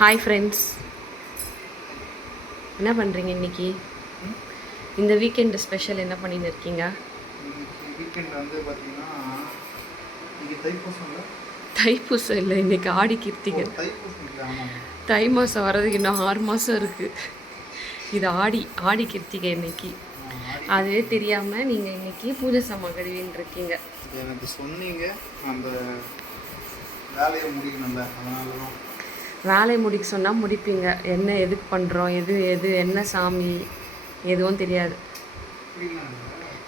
Hi friends, என்ன பண்ணுறீங்க இன்னைக்கு? இந்த வீக்கெண்டு ஸ்பெஷல் என்ன பண்ணின்னு இருக்கீங்க? வீக்கெண்ட் வந்து பார்த்தீங்கன்னா தைப்பூசம் இல்லை, இன்னைக்கு ஆடி கிருத்திகை. தை மாதம் வர்றதுக்கு இன்னும் 6 மாதம் இருக்குது. இது ஆடி கிருத்திகை இன்னைக்கு. அதுவே தெரியாமல் நீங்கள் இன்னைக்கு பூஜை சாமான் கழுவின்னு இருக்கீங்க. எனக்கு சொன்னீங்க, அந்த வேலையை முடிக்கணும்ல, அதனால தான். வேலையை முடிக்க சொன்னால் முடிப்பீங்க. என்ன எதுக்கு பண்ணுறோம், எது என்ன சாமி எதுவும் தெரியாது.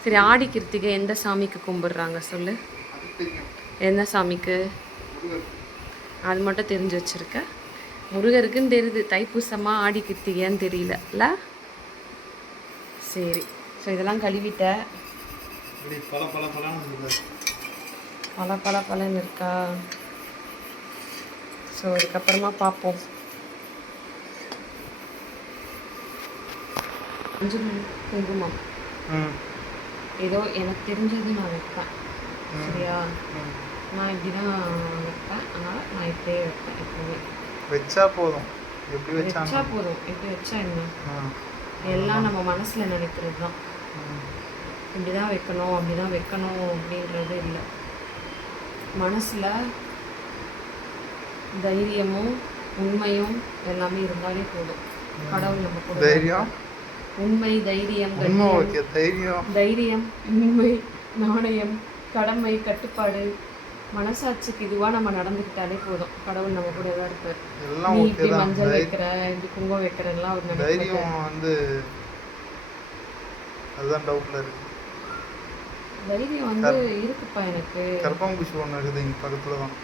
சரி, ஆடி கிருத்திகை எந்த சாமிக்கு கும்பிட்றாங்க சொல்லு? எந்த சாமிக்கு? அது மட்டும் தெரிஞ்சு வச்சுருக்க. முருகருக்குன்னு தெரியுது, தைப்பூசமாக ஆடி கிருத்திகைன்னு தெரியல. சரி, ஸோ இதெல்லாம் கழுவிட்ட. பல இருக்கா? ஸோ அதுக்கப்புறமா பார்ப்போம். குங்குமம் ஏதோ எனக்கு தெரிஞ்சது நான் வைப்பேன். சரியா? நான் இப்படி தான் வைப்பேன், அதனால் நான் இப்படியே வைப்பேன். எப்போவுமே வச்சா போதும். எப்படி வச்சா போதும். எப்படி வச்சா என்ன, எல்லாம் நம்ம மனசில் நினைக்கிறது தான். இப்படி தான் வைக்கணும், அப்படி தான் வைக்கணும் அப்படின்றது இல்லை. மனசில் தைரியமும் உண்மையும் எல்லாமே இருந்தாலே போதும். கடவுள் நம்ம கூட தைரியம், உண்மை, தைரியம், தைரியம், உண்மை, நாணயம், கடமை, கட்டுப்பாடு, மனசாட்சிக்கு இதுவாக நம்ம நடந்துக்கிட்டாலே போதும். கடவுள் நம்ம கூட தான் இருப்பார். நீ இப்படி மஞ்சள் வைக்கிற, இப்படி குங்குமம் வைக்கிறதெல்லாம் ஒரு தைரியம் வந்து அதுதான் டவுட்ல இருக்கு. தைரியம் வந்து இருக்குப்பா. எனக்கு கற்பம்பூச்சி ஒன்று இருக்குது இங்கே பக்கத்தில் தான்,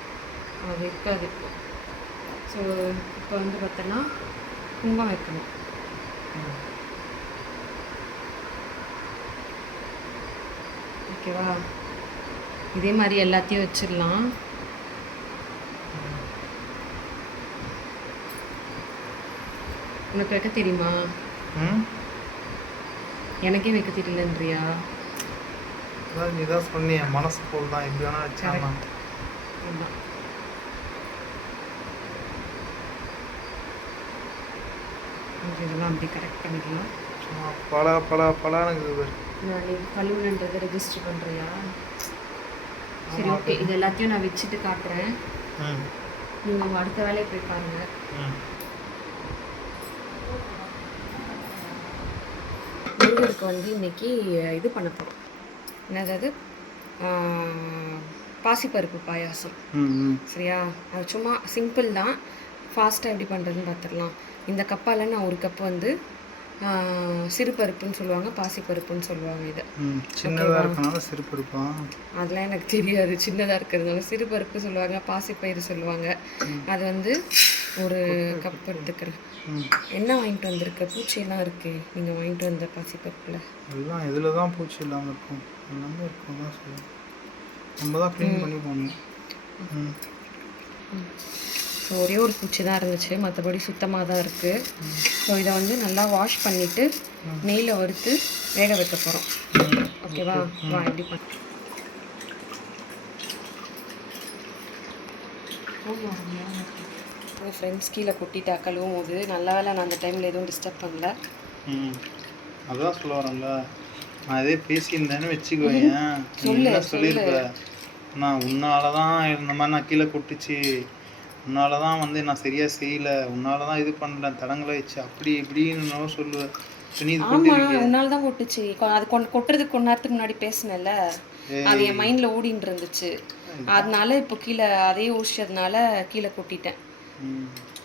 அது இருக்காது இப்போ. ஸோ இப்போ வந்து பார்த்தோன்னா குங்குமம் வைக்கணும். ஓகேவா? இதே மாதிரி எல்லாத்தையும் வச்சிடலாம். உனக்கு வைக்க தெரியுமா? எனக்கே வைக்க தெரியலன்றியா? நீ தான் சொன்னிய மனசு போல் தான், எப்படி வேணா வச்சாங்க. இதெல்லாம் அப்படி கரெக்ட் பண்ணிக்கலாம். பலானுக்கு நான் கழுவுன்றதை ரெஜிஸ்டர் பண்ணுறியா? சரி, ஓகே. இது எல்லாத்தையும் நான் வச்சுட்டு காட்டுறேன். நீங்கள் அடுத்த வேலையை போய் பாருங்க. முருகருக்கு வந்து இன்னைக்கு இது பண்ண போகிறோம். என்னது? பாசிப்பருப்பு பாயாசம். சரியா? அது சும்மா சிம்பிள் தான். ஃபாஸ்ட்டாக எப்படி பண்ணுறதுன்னு பார்த்துடலாம். இந்த கப்பால் நான் ஒரு கப் வந்து சிறுபருப்புன்னு சொல்லுவாங்க, பாசிப்பருப்புன்னு சொல்லுவாங்க. இதை சின்னதாக இருக்கனால சிறுபருப்பா? அதெல்லாம் எனக்கு தெரியாது. சின்னதாக இருக்கிறதுனால சிறுபருப்பு சொல்லுவாங்க, பாசிப்பயிறு சொல்லுவாங்க. அது வந்து ஒரு கப் எடுத்துக்கிறேன். என்ன வாங்கிட்டு வந்திருக்க? பூச்சியெல்லாம் இருக்கு நீங்கள் வாங்கிட்டு வந்த பாசிப்பருப்பில்? எல்லாம் இதில் தான் பூச்சி இல்லாமல் இருக்கும், எல்லாமே இருக்கும் தான் சொல்லுவோம். நம்ம தான் க்ளீன் பண்ணி போகணும். ஸோ ஒரே ஒரு பூச்சி தான் இருந்துச்சு, மற்றபடி சுத்தமாக தான் இருக்குது. ஸோ இதை வந்து நல்லா வாஷ் பண்ணிவிட்டு நெய்யில் வறுத்து வேக வைக்க போகிறோம். ஓகேவா? வா, எப்படி பண்ண ஃப்ரெண்ட்ஸ் கீழே கொட்டிட்டா கழுவும் போது. நல்ல வேலை நான் அந்த டைமில் எதுவும் டிஸ்டர்ப் பண்ணல. அதான் சொல்ல வரேன்ல, நான் இதே பேசியிருந்தேன்னு வச்சுக்குவேன். சொல்லியிருப்பேன், நான் உன்னால தான் இந்த மாதிரி நான் கீழே கொட்டுச்சு, உன்னால தான் வந்து நான் சரியாக செய்யலை, உன்னால தான் இது பண்ணுறேன், தடங்களை வச்சு அப்படி இப்படின்னு சொல்லுவேன். உன்னால தான் கொட்டுச்சு. அது கொட்டுறதுக்கு கொஞ்ச நேரத்துக்கு முன்னாடி பேசினேன்ல, அது என் மைண்டில் ஓடின்னு இருந்துச்சு. அதனால இப்போ கீழே அதே யோசிச்சதுனால கீழே கொட்டிட்டேன்.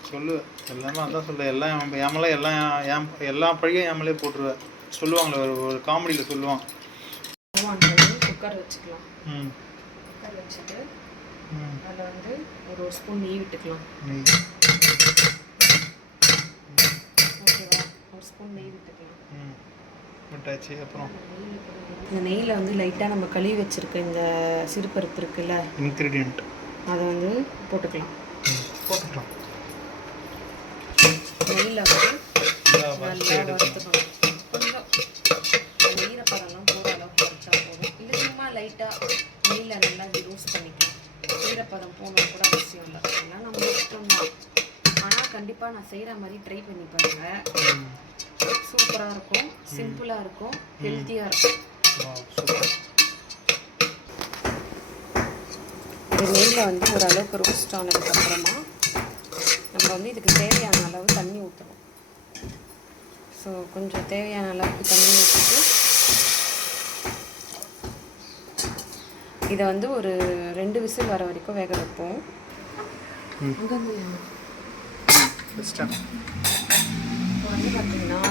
சொல்லுவேன் எல்லாமே. அதான் சொல்லுவேன், எல்லாம் ஏமலே, எல்லாம் எல்லா பழியும் ஏமலே போட்டுருவேன். சொல்லுவாங்களே, ஒரு காமெடியில் சொல்லுவான். குக்கர் வச்சுக்கலாம். குக்கர் வச்சுட்டு அதில் வந்து ஒரு ஸ்பூன் நெய் விட்டுக்கலாம். ஓகேவா? ஒரு ஸ்பூன் நெய் விட்டுக்கலாம். விட்டாச்சு. அப்புறம் இந்த நெய்யில் வந்து லைட்டாக நம்ம கழுவி வச்சுருக்க இந்த சிறுபருப்பு இருக்குல்ல, இன்க்ரீடியண்ட், அதை வந்து போட்டுக்கலாம். நெய்யில் வந்து நல்லா வறுத்துக்கணும். கொஞ்சம் ஈரப்பதம்லாம் போகிற அளவுக்கு வறுத்தா போதும். இல்லை சும்மா லைட்டாக நெய்யில் நல்லா ரோஸ்ட் பண்ணிக்கலாம். ஈரப்பதம் போகணும் கூட அவசியம் இல்லை. அதெல்லாம் நம்ம இஷ்டம் தான். ஆனால் கண்டிப்பாக நான் செய்கிற மாதிரி ட்ரை பண்ணி பாருங்கள். சூப்பராக இருக்கும், சிம்பிளாக இருக்கும், ஹெல்த்தியாக இருக்கும். இது நெய்யில் வந்து ஓரளவுக்கு ரோஸ்ட் ஆனதுக்கப்புறமா நம்ம வந்து இதுக்கு தேவையான அளவு தண்ணி ஊற்றணும். ஸோ கொஞ்சம் தேவையான அளவுக்கு தண்ணி ஊற்றிட்டு இதை வந்து ஒரு 2 விசில் வர வரைக்கும் வேக வைப்போம். இப்போ வந்து பார்த்தீங்கன்னா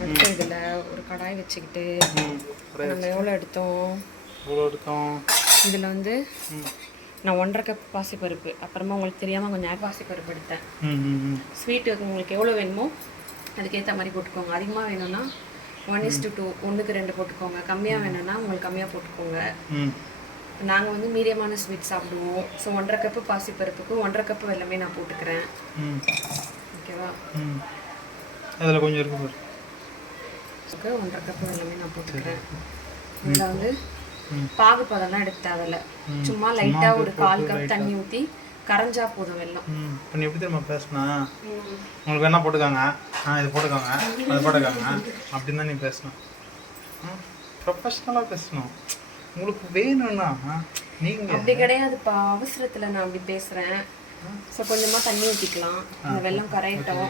அடுத்த இதில் ஒரு கடாய் வச்சுக்கிட்டு நம்ம எவ்வளோ எடுத்தோம் இதில் வந்து நான் 1.5 கப் பாசிப்பருப்பு, அப்புறமா உங்களுக்கு தெரியாமல் கொஞ்சம் பாசிப்பருப்பு எடுத்தேன். ஸ்வீட்டு உங்களுக்கு எவ்வளோ வேணுமோ அதுக்கேற்ற மாதிரி போட்டுக்கோங்க. அதிகமாக வேணும்னா 1:2, 1:2 போட்டுக்கோங்க. கம்மியாக வேணும்னா உங்களுக்கு கம்மியாக போட்டுக்கோங்க. நாங்கள் வந்து மீடியமான ஸ்வீட் சாப்பிடுவோம். ஸோ 1.5 கப்பு பாசிப்பருப்புக்கு 1.5 கப்பு வெல்லமே நான் போட்டுக்கிறேன். ஓகேவா? அதில் கொஞ்சம் இருக்கு 1.5 கப்பு வெல்லமே நான் போட்டுக்கிறேன். இதில் வந்து பாகு பதம்லாம் எடுக்க தேவையில்ல. சும்மா லைட்டாக ஒரு 1/4 கப் தண்ணி ஊற்றி கரைஞ்சா போதும் வெல்லம். இப்போ நீ எப்படி தெரியுமா பேசுனா, உங்களுக்கு என்ன போட்டுக்காங்க, இது போட்டுக்காங்க, அது போட்டுக்காங்க அப்படின்னு தான் நீ பேசணும். ப்ரொஃபஷ்னலாக பேசணும். உங்களுக்கு வேணும்னா நீங்கள் அப்படி கிடையாதுப்பா, அவசரத்தில் நான் அப்படி பேசுகிறேன். ஸோ கொஞ்சமாக தண்ணி ஊற்றிக்கலாம். இந்த வெல்லம் கரையட்டும்.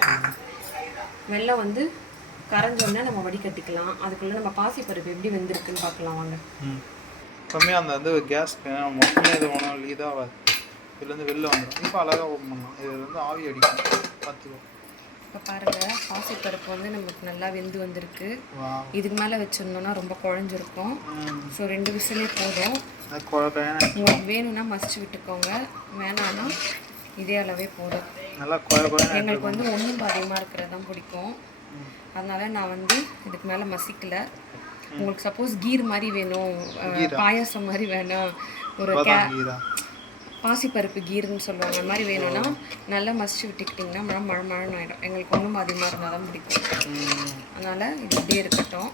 வெல்லம் வந்து கரைஞ்சோடனே நம்ம வடிகட்டிக்கலாம். அதுக்குள்ளே நம்ம பாசிப்பருப்பு எப்படி வெந்திருக்குன்னு பார்க்கலாம் வாங்க. கம்மியாக அந்த வந்து கேஸ்க்கு மொத்தமே இது ஒன்றும் இதாகாது. இதுலேருந்து வெளில வந்துடும். இப்போ அழகாக ஓப்பன் பண்ணலாம். இதில் வந்து ஆவி அடிக்கும், பார்த்துக்கோ. இப்போ பாருங்கள், பாசிப்பருப்பு வந்து நமக்கு நல்லா வெந்து வந்திருக்கு. இதுக்கு மேலே வச்சுருந்தோன்னா ரொம்ப குழஞ்சிருக்கும். ஸோ 2 விசிலே போதும். உங்களுக்கு வேணும்னா மசிச்சு விட்டுக்கோங்க, வேணான்னா இதே அளவே போதும். நல்லா எங்களுக்கு வந்து ஒன்றும் அதிகமாக இருக்கிறது தான் பிடிக்கும். அதனால் நான் வந்து இதுக்கு மேலே மசிக்கலை. உங்களுக்கு சப்போஸ் கீர் மாதிரி வேணும், பாயாசம் மாதிரி வேணும், ஒரு பாசிப்பருப்பு கீர்னு சொல்லுவாங்க, அந்த மாதிரி வேணும்னா நல்லா மசிச்சு விட்டுக்கிட்டிங்கன்னா மழை ஆகிடும். எங்களுக்கு ஒன்றும் அதிகமாக இருந்தால் தான் பிடிக்கும். அதனால் இது இப்படியே இருக்கட்டும்.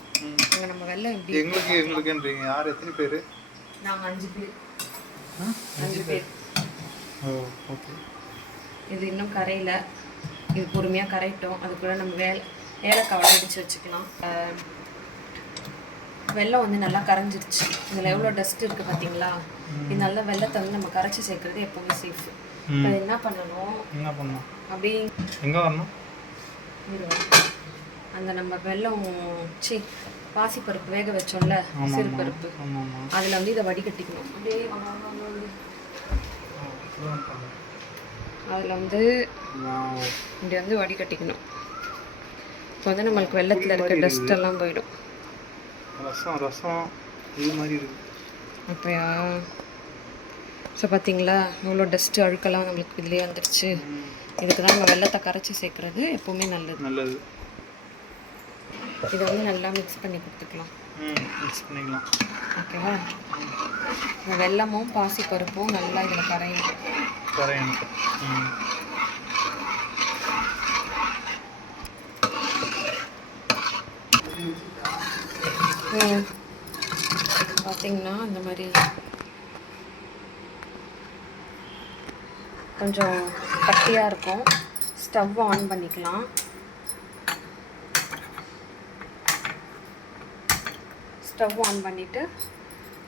அங்கே நம்ம வெள்ளம் எப்படி எங்களுக்குன்றீங்க? யார் எத்தனை பேர்? நாங்கள் 5 பேர். 5 பேர். ஓகே. இது இன்னும் கரையில். இது பொறுமையாக கரையிட்டோம். அதுக்குள்ளே நம்ம ஏலக்காய் அடித்து வச்சுக்கலாம். வெல்லம் வந்து நல்லா கரைஞ்சிருச்சு. இதில் எவ்வளோ டஸ்ட் இருக்குது பார்த்தீங்களா? இது நல்ல வெள்ளத்தை வந்து நம்ம கரைச்சி சேர்க்குறது எப்போவுமே சேஃப். இப்போ என்ன பண்ணணும் அப்படி எங்கே வரணும்? அந்த நம்ம வெல்லம் பாசிப்பருப்பு வேக வச்சோம்ல, சிறுபருப்பு, அதில் வந்து இதை வடிகட்டிக்கணும். அப்படியே அதில் வந்து இப்படி வந்து வடிகட்டிக்கணும். இப்போ வந்து நம்மளுக்கு வெள்ளத்தில் இருக்க டஸ்ட் எல்லாம் போயிடும். ரசம் இது மாதிரி இருக்குது அப்படியா? ஸோ பார்த்தீங்களா, இவ்வளோ டஸ்ட்டு அழுக்கெல்லாம் நம்மளுக்கு இதுலேயே வந்துருச்சு. இதுக்கு தான் நம்ம வெள்ளத்தை கரைச்சி சேர்க்குறது எப்போவுமே நல்லது. இதை வந்து நல்லா மிக்ஸ் பண்ணி கொடுத்துக்கலாம். மிக்ஸ் பண்ணிக்கலாம். ஓகேவா? இந்த வெல்லமும் பாசிப்பருப்பும் நல்லா இதில் கரையணும். பார்த்தீங்கன்னா இந்த மாதிரி கொஞ்சம் கட்டியாக இருக்கும். ஸ்டவ் ஆன் பண்ணிக்கலாம். ஸ்டவ் ஆன் பண்ணிவிட்டு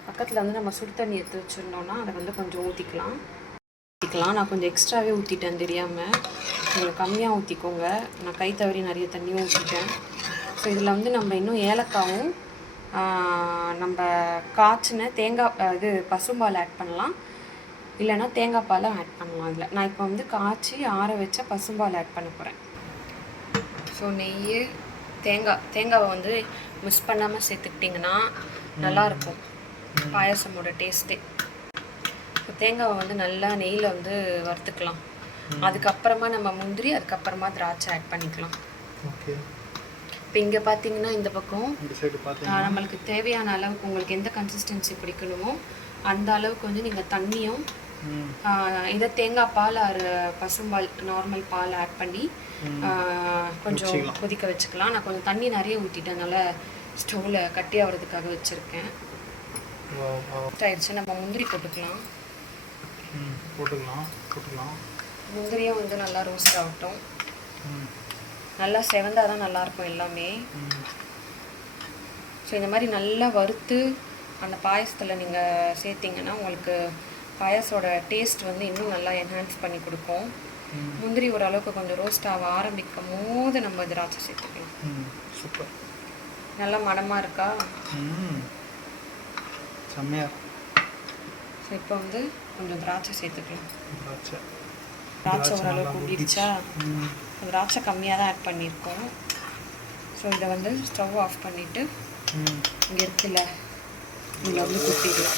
பக்கத்தில் வந்து நம்ம சுடு தண்ணி எடுத்து வச்சுருந்தோன்னா அதை வந்து கொஞ்சம் ஊற்றிக்கலாம். நான் கொஞ்சம் எக்ஸ்ட்ராவே ஊற்றிட்டேன் தெரியாமல். நீங்கள் கம்மியாக ஊற்றிக்கோங்க. நான் கை தவறி நிறைய தண்ணியும் ஊற்றிட்டேன். ஸோ இதில் வந்து நம்ம இன்னும் ஏலக்காவும் நம்ம காய்ச்சின தேங்காய் பசும்பால் ஆட் பண்ணலாம், இல்லைன்னா தேங்காய் பாலும் ஆட் பண்ணலாம். இதில் நான் இப்போ வந்து காய்ச்சி ஆற வச்ச பசும்பால் ஆட் பண்ண போகிறேன். ஸோ நெய், தேங்காவை வந்து மிஸ் பண்ணாமல் சேர்த்துக்கிட்டிங்கன்னா நல்லாயிருக்கும் பாயாசமோட டேஸ்ட்டே. ஸோ தேங்காவை வந்து நல்லா நெய்யில் வந்து வறுத்துக்கலாம். அதுக்கப்புறமா நம்ம முந்திரி, அதுக்கப்புறமா திராட்சை ஆட் பண்ணிக்கலாம். ஓகே. இப்போ இங்கே பார்த்தீங்கன்னா இந்த பக்கம் நம்மளுக்கு தேவையான அளவுக்கு உங்களுக்கு எந்த கன்சிஸ்டன்சி பிடிக்கணுமோ அந்த அளவுக்கு வந்து நீங்கள் தண்ணியும் இதை தேங்காய் பால் பசும்பால் நார்மல் பால் ஆட் பண்ணி கொஞ்சம் கொதிக்க வச்சுக்கலாம். நான் கொஞ்சம் தண்ணி நிறைய ஊற்றிட்டனால ஸ்டவ்வில் கட்டி ஆகிறதுக்காக வச்சுருக்கேன். ஆயிடுச்சு. நம்ம முந்திரி போட்டுக்கலாம். முந்திரியும் வந்து நல்லா ரோஸ்ட் ஆகட்டும். நல்லா செவந்தால் தான் நல்லாயிருக்கும் எல்லாமே. ஸோ இந்த மாதிரி நல்லா வறுத்து அந்த பாயசத்தில் நீங்கள் சேர்த்திங்கன்னா உங்களுக்கு பாயசோட டேஸ்ட் வந்து இன்னும் நல்லா என்ஹான்ஸ் பண்ணி கொடுக்கும். முந்திரி ஓரளவுக்கு கொஞ்சம் ரோஸ்ட் ஆக ஆரம்பிக்கும் போது நம்ம திராட்சை சேர்த்துக்கலாம். சூப்பர், நல்லா மணமாக இருக்கா? செம்மையா. ஸோ இப்போ வந்து கொஞ்சம் திராட்சை சேர்த்துக்கலாம். திராட்சை ஓரளவுக்கு ஊறிடுச்சா? திராட்சை கம்மியாக தான் ஆட் பண்ணியிருக்கோம். ஸோ இதை வந்து ஸ்டவ் ஆஃப் பண்ணிவிட்டு இங்கே இருக்குல்ல இதில் வந்து குத்திக்கலாம்.